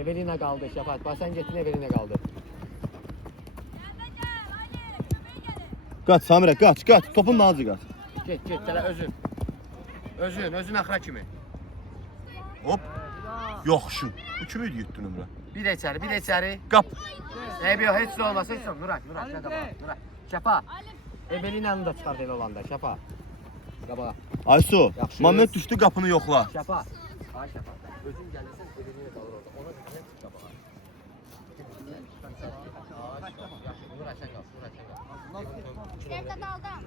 Evelina qaldı Şəfat. Bax sən getdin Evelina qaldı. Qaç Samirə, qaç. Topun nazı qaç. Get, gələ özün. Özün axıra kimi. Hop. Yaxşı. Bu kimi idi 7 nömrə? Bir də içəri. Qap. Eybi yox, heç nə olmasa heç yox. Nuray, nə qabağa. Nuray. Şəfa. Evelina'nı da çıxart elə olanda, Şəfa. Qabağa. Aysu, Yaxşı. moment düşdü, qapını yoxla. Şəfa. Ay Şəfa. Özün gəlirsən, Evelina qalır orada. Ona bir çıx qabağa. Yaxşı, Nuray sən qal. Evdə qaldım.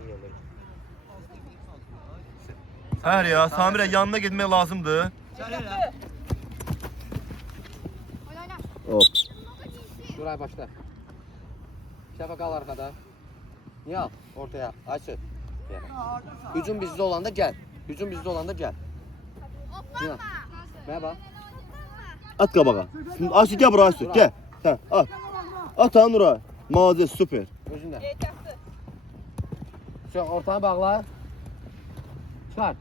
Hər ya, Samirə yanına getmək lazımdır. Hop. Nuray başla. Şəfa qal arkada. Niyal ortaya. Ayşe. Hücum bizdə olanda gəl. Niyal. Merhaba. At qabağa. Aysu gəl bura Aysu, gəl. Sən at. At ha Nuray. Mazə super. Özündə. Şu ortanı bağla. Çıkar.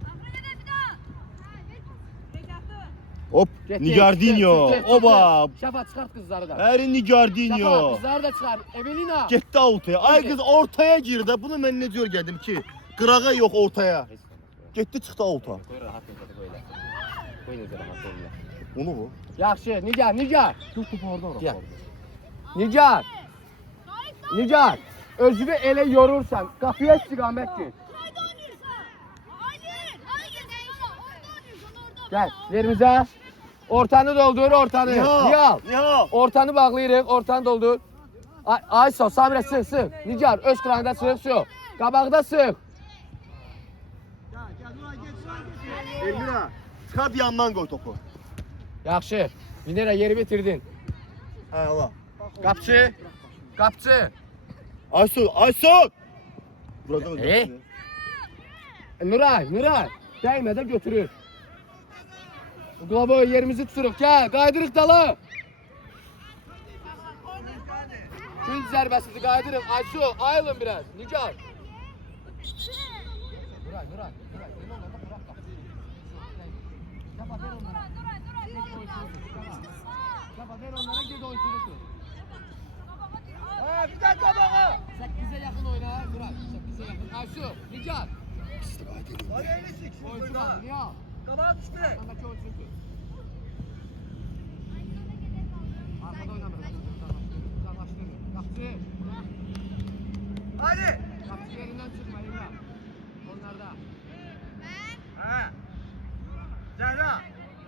Hop, Nigardinho. Oba. Şəfa çıxart qızları da. Əri Şəfa Nigardinho. qızları da çıxar. Evelina. Getdi ortaya. Ay qız ortaya girdi. Bunu mən necə görgədim ki? Qırağa yox ortaya. Getdi çıxdı orta. Qoy rahat böyle. Qoy necə rahat böyle. Onu bu. Yaxşı, Nigar. Dur topu orada Gel. Nigar. Özünü elə yorursan, qapıya istiqamət get. Gel, yerimizə. Ortanı doldur, ortanı. Nihal. Ortanı bağlayırıq, ortanı doldur. Ayso, Samirə sıx. Nigar, öz kranında sıx, şu. Qabaqda sıx. Elmira, çıxart yandan qoy topu. Yaxşı. Minera yeri bitirdin. Hə, Allah. Qapçı. Aysu. Burada Nuray. Değmeden götürür. Glabo yerimizi tuturuq. Gel, qaydırıq dala. Gün zərbəsidir, qaydırıq. Aysu, ayılın biraz. Nigar. Nuray. Ver onlara geri oyuncunu tut. Bir dakika baba. 8'e yakın oyna. Nuray, 8'e yakın. Aysu, Nigar. Oyuncu var, Nihal. Kabağa düştü. Arkadaki oyuncunu tut. Arkada oynamır. Uzaklaştırır. Kapçı. Hadi. Kapçı yerinden çıkma Emrah. Onlarda. Ha. Zehra.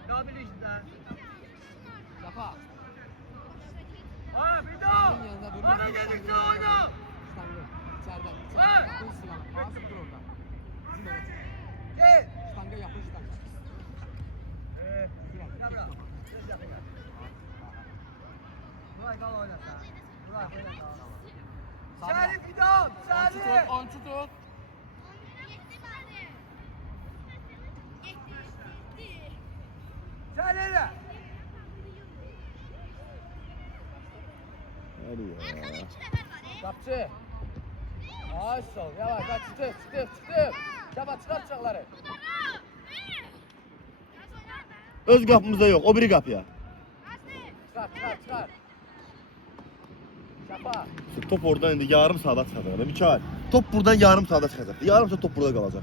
Kabil işte. Yapa. Ha bir daha. Stangın yanında dur. Bana dedikçe oyna. Stangın. İçeriden. Ha. Yapın silahı. Ağzı dur orada. Bizim evet. Gel. Stanga yapın stanga. Yavrum. Buray kal oyna sen. Buray oyna kal. Salih bir daha. Salih. Oyuncu tut. Salih. Hadi ya. Kapçı. Ay sol. Yavaş. Çıktı. Şaba çıkar bıçakları. Öz qapımızda yox, o biri qapıya. Çıkar. Şapa. Top oradan indi yarım saata çıxacaq. Mikael. Top buradan yarım saata çıxacaq. Yarım saat top burada qalacaq.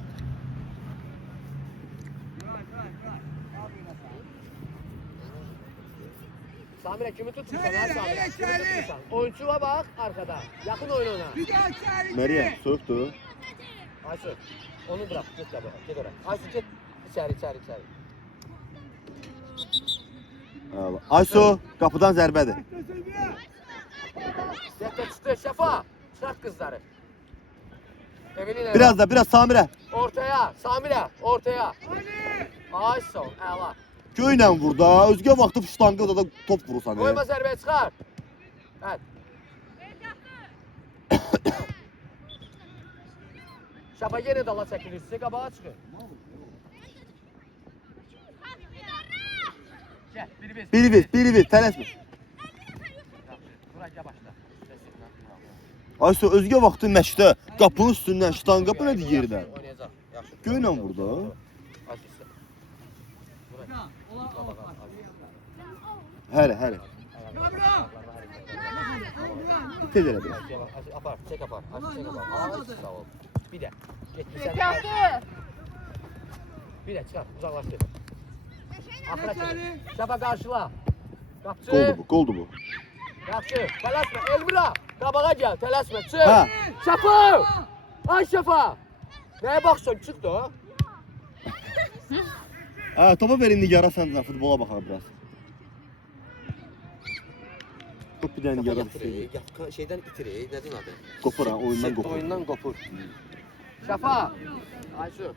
Samirə kimi tutmuşsan Çəli, ha Samirə? evet, Kimi çəli. tutmuşsan? Oyunçuya bak arkada. Yakın oyun ona. Bir daha Salih. Məriyə, soyuqdur. Aysu. Onu bırak. Git oraya. Aysu git. İçeri. Aysu, qapıdan zərbədir. Yakın çıktı. Şafa. Çıkart kızları. Evelina. Biraz Samirə. Ortaya. Samirə. Ortaya. Aysu. Əla. Göynlə vur da. Özgə vaxtı fışlanqı da top vurursan. Koyma zərbəyə çıxar. Hadi. Şapa yine dala çəkilir. Size qabağa çıxın. Gel. Biri, tələsmə. Burak gel başla. Aysu, özgə vaxtı məşqdə qapının üstündən ştan qapı nədir yerdə? Oynayacaq. Yaxşı. Göynlə vur da. Hələ. Tez elə bir. Apar, çek apar. Aç çek apar. Sağ ol. Bir de. Get bir sen. Yaptı. Bir de çıkar. Uzaklaştır. Geç Ali. Şafa karşıla. Kapçı. Goldu bu. Yaxşı. Tələsmə. Elmira. Qabağa gəl. Tələsmə. Çıx. Ha. Şafa. Ay Şafa. Nəyə baxsan? Çıx da. Ha, topa verin Nigara sən futbola baxar biraz. Top bir dənə Nigara Şeydən itirir. Nədir adı? qopur ha, oyundan qopur. Oyundan qopur. Şafa. Aysu.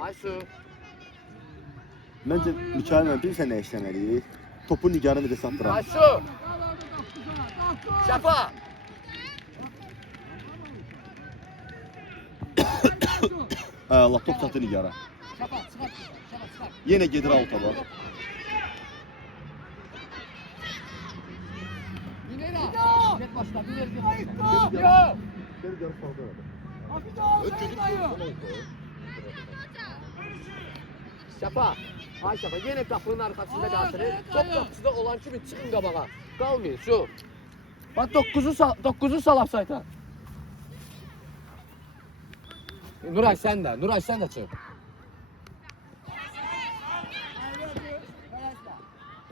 Aysu. Məncə Mikail bilirsən nə işləməliyik? Topu Nigara necə satdırar? Aysu. Şafa. Ha, Allah top satdı Nigara. Şafa çıxart. Şafa çıxart. Yenə gedir alta bax. Binera. Get başla. Biner get başla. Yo. Şafa. Ay Şafa yine kapının arkasında kalsın. Top kapısında olan kimi çıkın qabağa. Qalmayın şu. Bak 9'u salaf sayta. Nuray sen de. Nuray sen de çık.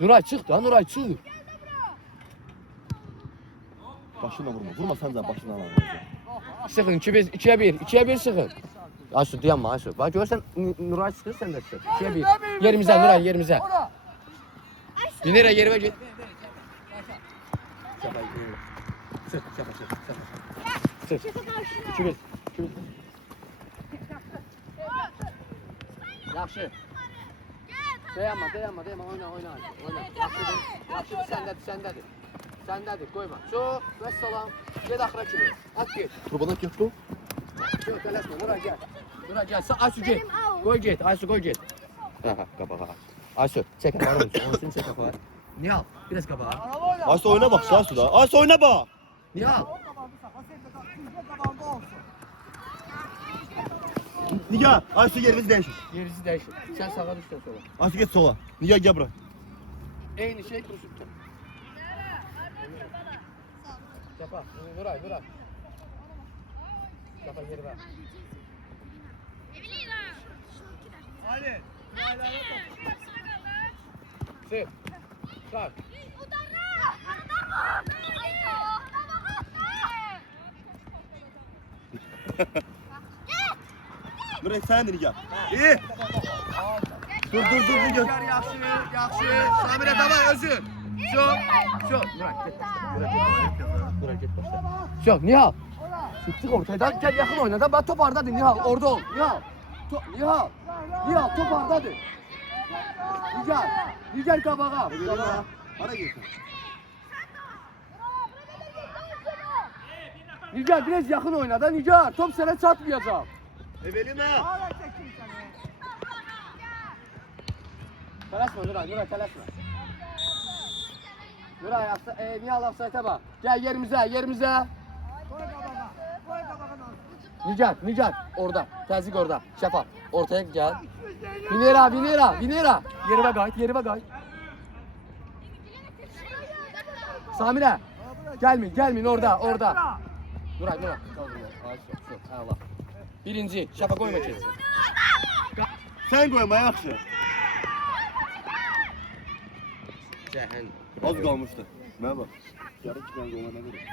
Nuray çık da Nuray çık. Başına vurma. Vurma sən də başına al. Sıkın 2'ye 1. 2'ye 1 sıkın. Aysu dayanma Aysu. Bak görsen Nuray sıkır sen de çık. 2'ye 1. Yerimize Nuray yerimize. Binere yerime git. Şaka yapıyorum. Çık şaka çık. Çık. 2-1. 2-1. Yaxşı. Dayanma oyna. Yaxşı səndedir. Səndedir koyma. Şu vesselam. Gel axıra kimi. At get. Turbana getdi o. Yok tələsmə Nuray gel. Nuray gel. Aysu get. Koy get. Aysu koy get. Aha qabağa. Aysu çek aparır mısın? Onu çek apar. Nihal biraz qabağa. Aysu oyuna bax, Aysu da. Aysu oyuna bax. Nihal. Nigar, Aysu yerimiz dəyişir. Yerinizi değişir. Sen sağa düştün sonra. Aysu get sola. Nigar gəl bura. Eyni şey kuruşuptu. Yapa. Nuray. Yapa geri ver. Ali. Sık. Sar. Nuray sən də Nigar. İyi. Dur Nigar. Yaxşı. Samire davay özün. Şu. Nuray git başla. Şu Nihal. Çıktık ortadan. Gel yakın oyna da. Ben top ardadır Nihal. Orada ol. Nihal. Nihal top ardadır. Nigar kabağa. Hara getdin? Nigar biraz yakın oyna da Nigar. Top sana çatmayacak. Evelina. Tələsmə Nuray tələsmə. Nuray Nihal offside bak. Gel yerimizə. Nigar orada. Təzik orada. Şəfa ortaya gel. Binera. Yerime qayıt. Samire. Gelmeyin orada. Nuray. Allah. Birinci. Şəfa koyma keçsin. Sən qoyma yaxşı. Cəhənnəm. Az qalmışdı. Mənə bax. Yarı 2 dənə qoyma nə verir?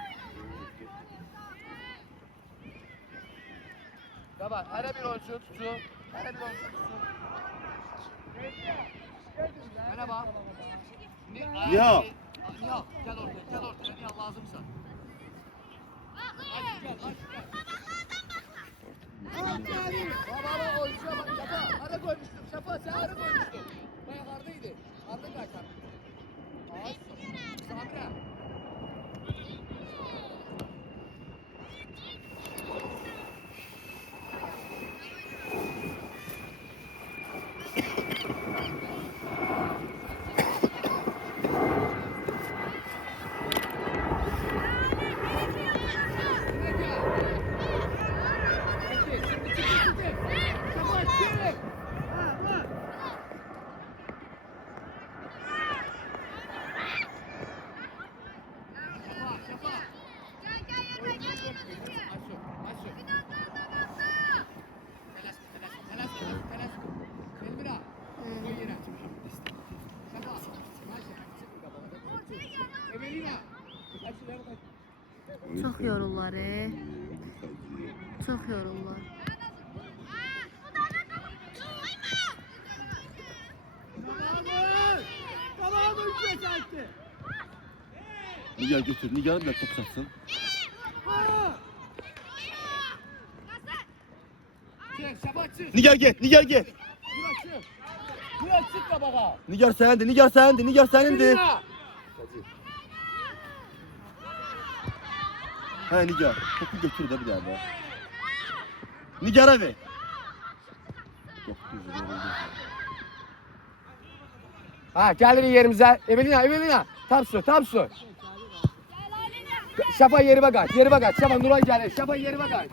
Baba, hələ bir oyuncu tutsun. Mənə bax. Nihal. Nihal, gel ortaya. Nihal lazımsan. Gel. Baba, oyuncuya bak. Şafa, ara koymuştum. Şafa, sen ara koymuştun. Bayağı ardıydı. Arda kaytar. Samire. Evelina. Çok yorullar. Çok yorullar. Tamam, üçe çarptı. Nigar götür. Nigar da top satsın. Çık Şafak çık. Nigar gel. Nigar gel. Murat çık. Murat çık kabağa. Nigar sende. Nigar sende. Nigar senindi. Evelina. Ha Nigar. Topu götür de bir daha be. Nigar'a ver. Yok düz yoruldu. Ha gelin yerimize. Evelina. Tam su. Şafa yerime kaç. Şafa Nuray gelir. Şafa yerime kaç.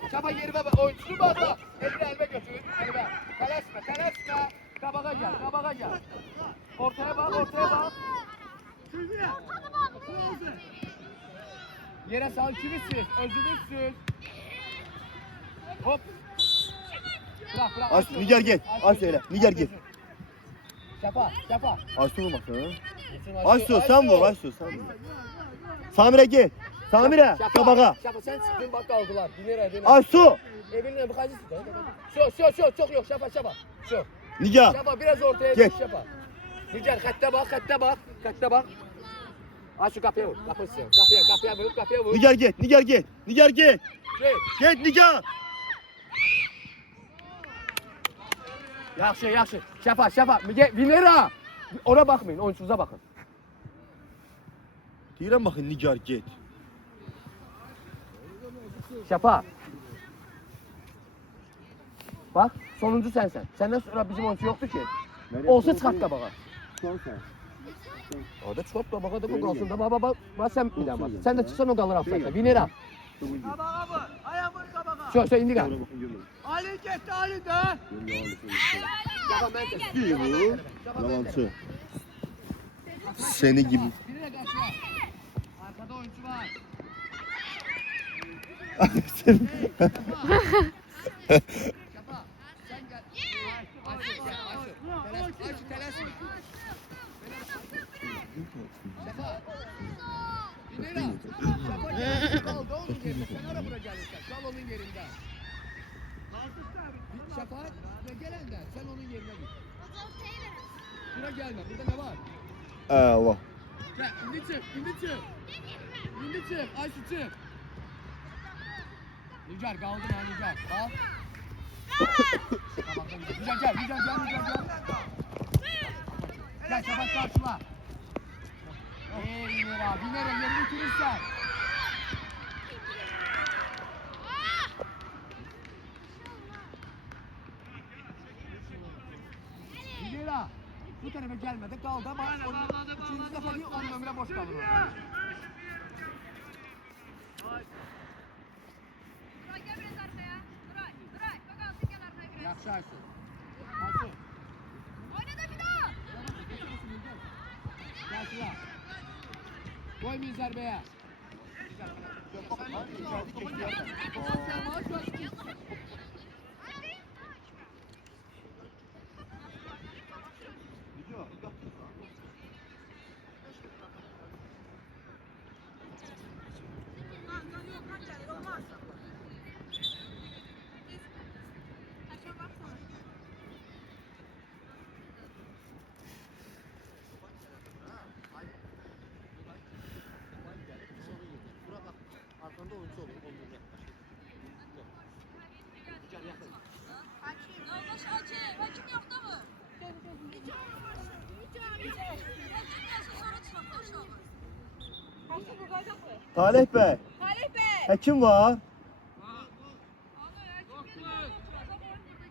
Oyuncunu bağla. Elime götür. Elime. Telaşma. Kabağa gel. Ortaya bak. Yere sal kimisiz. Özümüzsün. Hop. Bırak. As Nigar gel. As öyle. Nigar gel. Şafa. Aysu vur bakalım. Aysu sen vur. Aysu sen vur. Samire gel. Samire. Kabağa. Şafa sen çıktın bak kaldılar. Dinle. Aysu. Evinle bu kaçı çok yok Şafa. Şu. Nigar. Şafa biraz ortaya Gel. düş Şafa. Nigar katta bak. Aç şu kapıya vur. Kapıya vur. Nigar gel. Nigar gel. Gel. Gel Nigar. Yaxşı. Şafa. Vinera. Ona bakmayın. Oyuncunuza bakın. Deyirəm baxın Nigar get. Şafa. Bak sonuncu sensen. Senden sonra bizim oyuncu yoktu ki. Olsa çıkart kabağa. O da çıkart kabağa da bu kalsın da baba sen inanmaz. Sen de çıksan o kalır haftada. Vinera. Kabağa vur. Ayağı vur kabağa. Şu indi gel. Ali gitti Ali de. Şafa ben de. Bir bu. Yalancı. Seni gibi. Vinera karşıya. Arkada oyuncu var. Şafa sen gel. Ayşe telaşma. Şafa. Vinera. Şafa gel. Kaldı onun yerine. Sen ara bura gelirsen. Kal onun yerinde. Şafa gelenden sen onun yerine git. Bura gelme. Burada ne var? Eyvah. Gel indi çık. Ayşe çık. Nigar kaldı ha Nigar. Bak. Nigar gel. Gel Şafak karşıla. Vinera yerini bitirirsen. Vinera bu tarafa gelmedi kaldı ama üçüncü defa değil 10 numara boş kalır orada. Yaxşı Aysu. Karşıla. Koymayın zərbeye. Arkanda oyuncu olur. Talih Bey. Həkim var.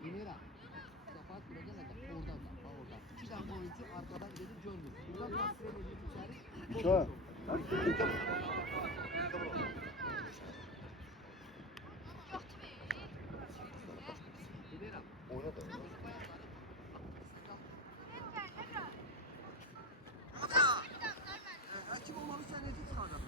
Vinera. Şafak buraya gelene oradan da. Oradan. İki tane oyuncu arkadan gelir görmüyor. Buradan transfer ediyor içeri. Şu. Vinera. Kim olmalı sen neci çıkardın?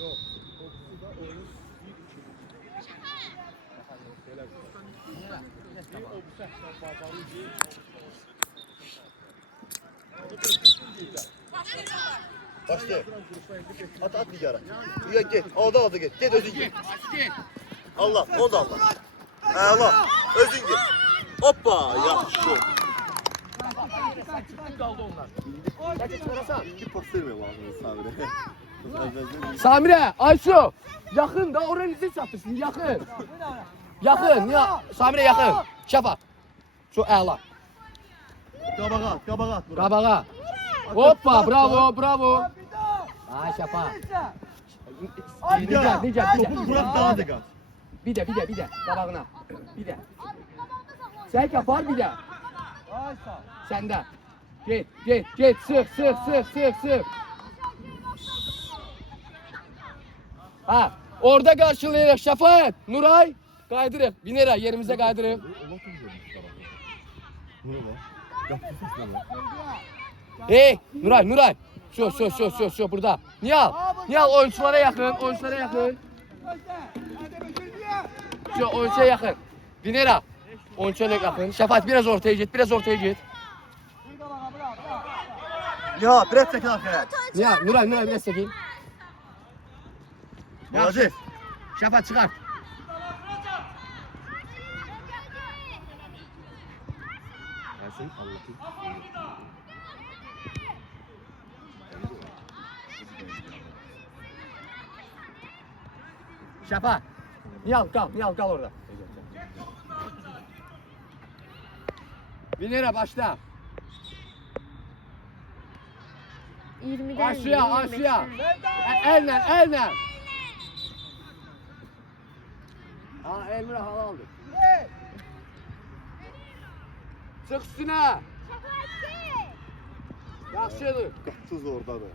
Yok. Topusu da oyun Başla. At bir yara. Git. Alda git. Git özün git. Allah. O da Allah. Allah. Özün git. Hoppa. Yaxşı. kaldı onlar. Kaçı çıkarasam. İki pas vermiyor lazım Sabri. Samire, Aysu. Yakın da oraya izin sattırsın. Yakın. Yakın. Ya Samire yakın. Şafa. Şu əla. Qabağa. Qabağa. Hoppa, bravo, bravo. Ay Şafa. Necə. Topu bırak daha da kaç. Bir də, qabağına. Bir də. Sən yapar bir də. Səndə. Get. Sıx. Ha, orada qarşılayırıq Şafat. Nuray, qaydırıq. Binərək yerimizə qaydırıq. Hey, Nuray. Şu burada. Nihal oyunculara yaxın. Şu oyuncuya yaxın. Binərək. Oyuncuya yaxın. Şafat biraz ortaya git. Ya biraz çekin arkaya. Nuray biraz çəkin. Muazzez. Şafat çıxar. Şafat. Nihal kal orada. Binera başla. 20'den Aşuya. Elle. Ha Elmira hal aldı. Çık üstüne. Yaxşıdır. Tuz oradadır.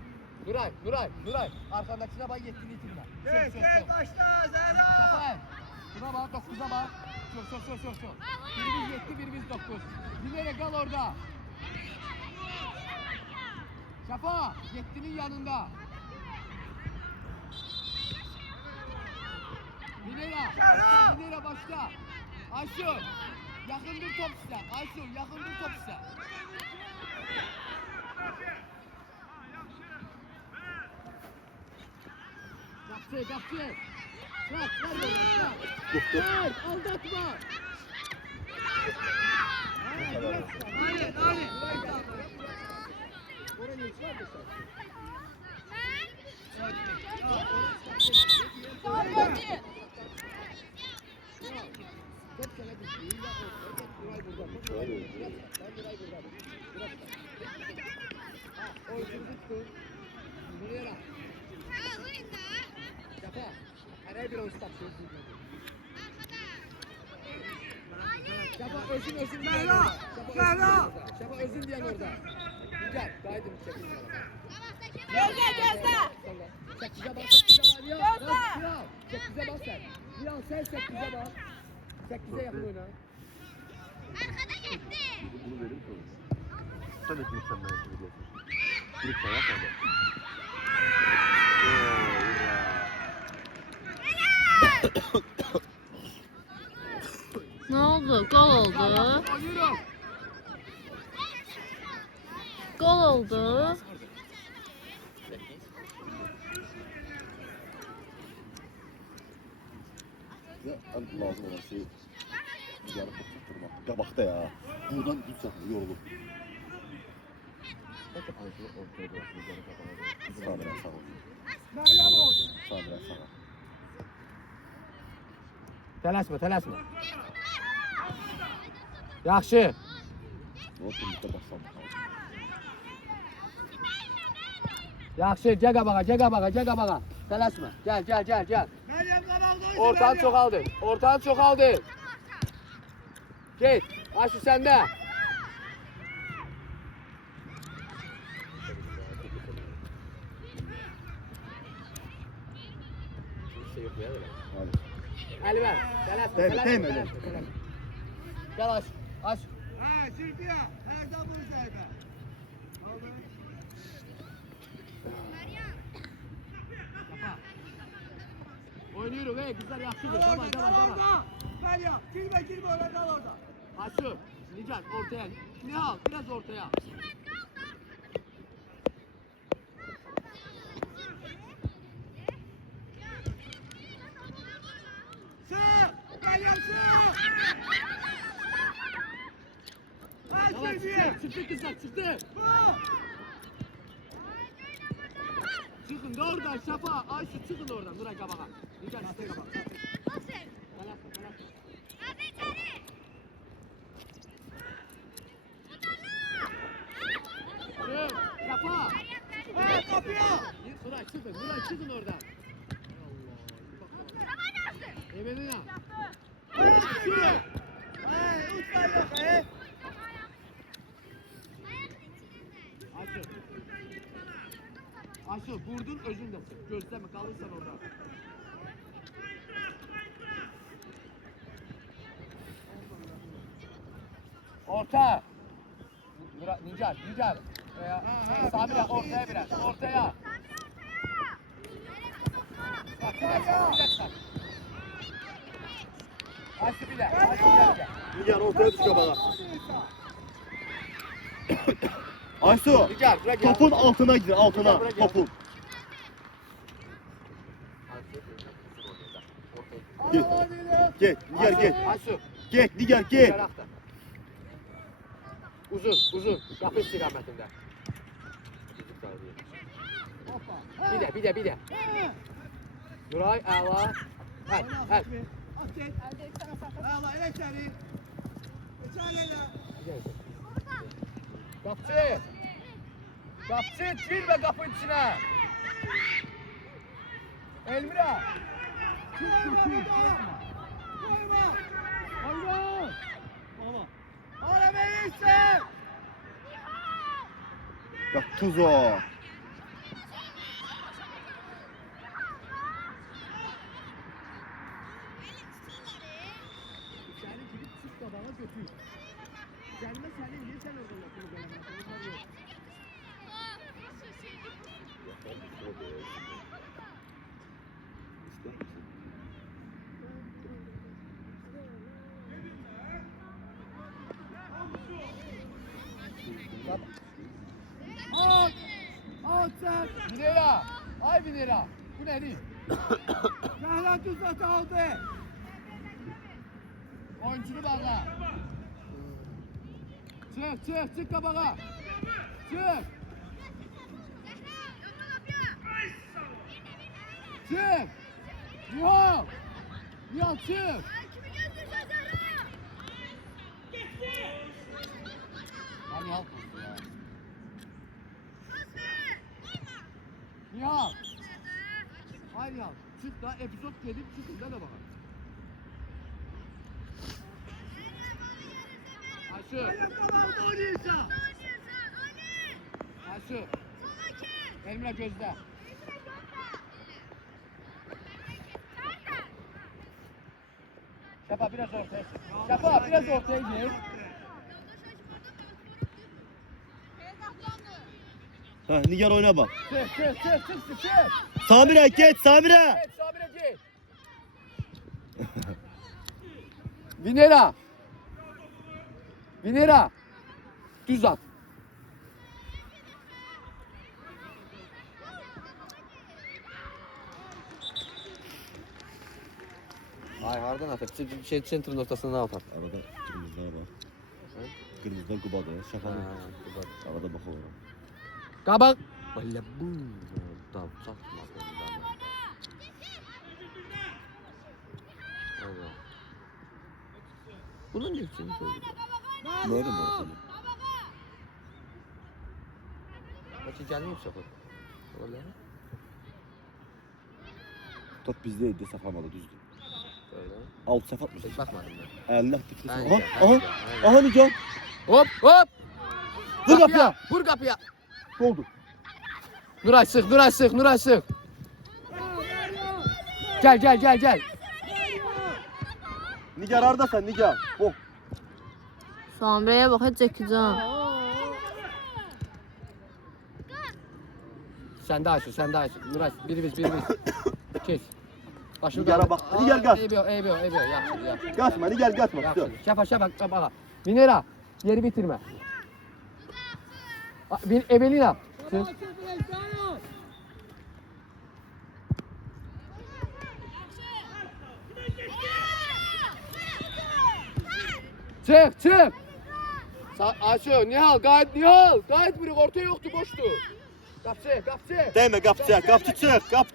Nuray. Arkandakine bak yetkili itirme. Geç başla Zehra. Şafay. Şuna bak 9'a bak. Şu. Birimiz 7, birimiz 9. Binere kal orada. Şafa 7'nin yanında. Binera başla. Ayşu. Yakındır top size. Kapçı. Bırak, ver, aldatma. Şafa özün Şafa özün diyen orada. Gel, kaydım çekin. Gözle. 8'e bak. Ya. 8'e bak sen. Ya sen 8'e bak. 8'e yakın oyna. Arkada gitti. Bunu verim konuş. Sen de kimsen bana söylüyorsun. Lütfen yap hadi. Ne oldu? Gol oldu. Gol oldu. Lazım olan şey yarı tutturmak. Qabaqda ya. Buradan güc satır, yorulur. Sabirə sağ ol. Sabirə sağ ol. Tələsmə. Yaxşı. O birlikdə baxsam. Yaxşı, gəl qabağa. Tələsmə. Gəl. Meryem qabaqda. Ortanı çoxaldı. Get. Ayşu səndə. Əli ver. Tələsmə. Değme öyle. Gəl Ayşu. Ha Sülfiya. Nereden bunu söyle? Oynuyoruz kızlar yapsınlar. Kal Tamam orada, tamam kal tamam. orada. Meryem, girme orada, kal orada. Asu, Nicat ortaya. Nihal biraz ortaya. Sağ, Meryem sağ. Tamam Hadi diye. çıktı kızlar çıktı. Çıkın da oradan Şafa. Ayşe çıkın oradan. Nuray kabağa. Nicat çıktı kabağa. Çık. Şafa. Ha, kapıya. Nuray çıkın. Nuray çıkın oradan. Evelina. Çık. Hey, uçma yok, he. Ayşe. Ayşe vurdun özündesin. Gözleme kalırsan orada. Orta. Nicat. Samira ortaya biraz. Ortaya. Bak biraz. Ayşe bir de. Ayşe bir de. Nigar ortaya düş kabağa. Aysu, Nicat bırak ya. topun altına gir, altına, topun. Git, git, Nigar git. Ayşe. Git, Nigar git. Nigar aktar. Uzun. Yapı istikametinde. Bir de. Nuray, Əla. Həl. At çek. Allah, elə içeri. İçeri elə. Qapçı, girmə qapının içinə. Elmira. Koyma. Hayvan. Ara verirsen. Bak tuzo. Səni girib çıx qabağa götür. Gəlmə səni niyə sən orada yapını qələməsin? Onlar yox. At sen. Binera. Ay Binera. Bu nədir? Mehlet uzat aldı. Oyuncunu bağla. Çık qabağa. Çık. Nihal çık. Ay Nihal. Nihal. Ay Nihal. Çık da epizod gelip çıkın da bana. Ayşe. Ayakkabı oynayacağım. Ayşe. Elmira gözde. Şafa biraz ortaya. Şafa biraz ortaya gir. Ha, Nigar oyna bak. Çık. Samira git, Samira. Evet, Sabire git. Vinera. Düz at. Ay hardan atar. Şey centrin ortasına atar. Arada kırmızılara bak. Kırmızılar kubadı, şaka mı? Arada bak oğlum. Kabak. Valla bu. Tamam çakma. Allah. Bunun ne için söyledi? Ne oldu bu arada? Peki gelmeyeyim sakın. Öyle mi? Top bizdeydi, safamadı düzdü. Öyle. Alt safat mı? Hiç bakmadım ben. Allah tifli. Ben Aha, de, aha, ben de. aha Nigar. Hop. Vur kapıya. Vur kapıya. Ne oldu? Nuray sık. Gel. Nigar arda sen Nigar. Oh. Samirəyə bax, çəkəcəm. Sen de Aysu, sen de Aysu. Murat, biri biz. Kes. Başını Nigara bak, Nigar gaz. Eybiyor. Yaxşı. Kaçma, Nigar kaçma. Yaxşı. Şafa. Minera, yeri bitirme. Evelina. Çık. Aysu, Nihal, gayet biri ortaya yoktu, boştu. Kapçı. Değme kapçıya, kapçı çık, kap.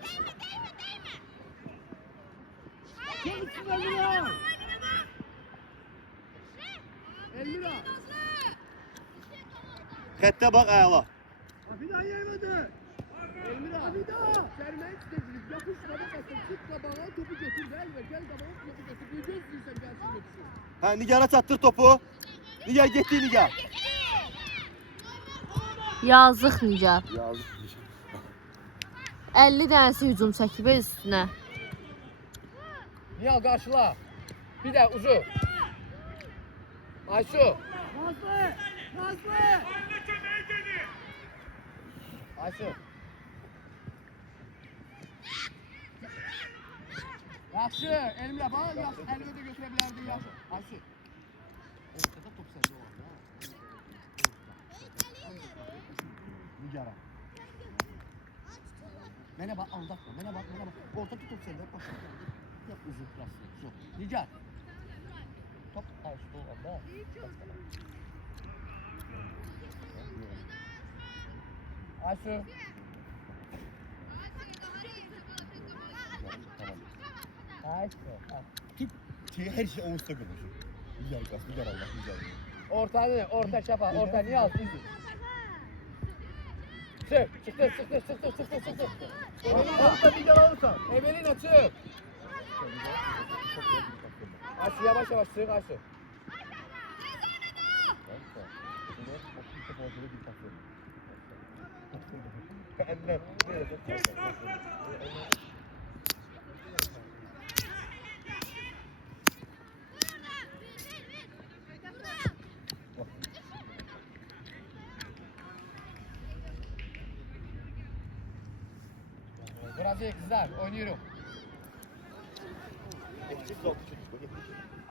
Elmira. Xəttə bax, ayala. Bir daha yemedi. Elmira. Bir daha. Sermeyi çekilip yapışma bakasın. Çık kabağa topu götür. Gel kabağa topu götür. Bir göz değilsen gelsin götürsün. Ha, Nigar'a çatdır topu. Nigar getdi, Nigar. Yazıq Nigar. Yazık. 50 dənəsi hücum çəkib üstünə. Nihal karşıla. Bir de uzu. Aysu. Nazlı. Aysu. Yaxşı. Elmira bana yaxşı. Elime de götürebilirdin yaxşı. Aysu. Ortada top sende var. Nigar'a. Mene bak aldatma. Mene bak. Ortada top sende. Bak. Yap uzun rastlı. Yok. Nigar. Top Aysu olanda. Aysu. Aysu. Her şey onun üstüne koymuş. Nigar kaç, Nigar Allah, Nigar. Orta çapa. Orta niye al? Çıktı. Olursa Nigar olursa. Evelina çık. Aysu yavaş çık Aysu. Annem. Burası kızlar oynuyorum.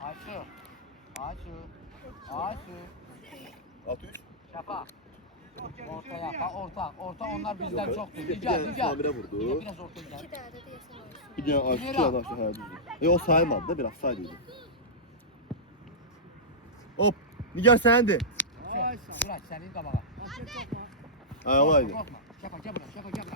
Aysu. Atış. Çapa. Orta yapa. Orta onlar bizden çoktur. Bir Rica. de Samire vurdu. Biraz orta gel. Bir de Aysu yanaştı, hə düzdür. O saymadı da, biraz saydıydı. Hop, Nigar səndir. Bırak senin kabağa. Ayalaydı. Korkma. Şaka gel buraya.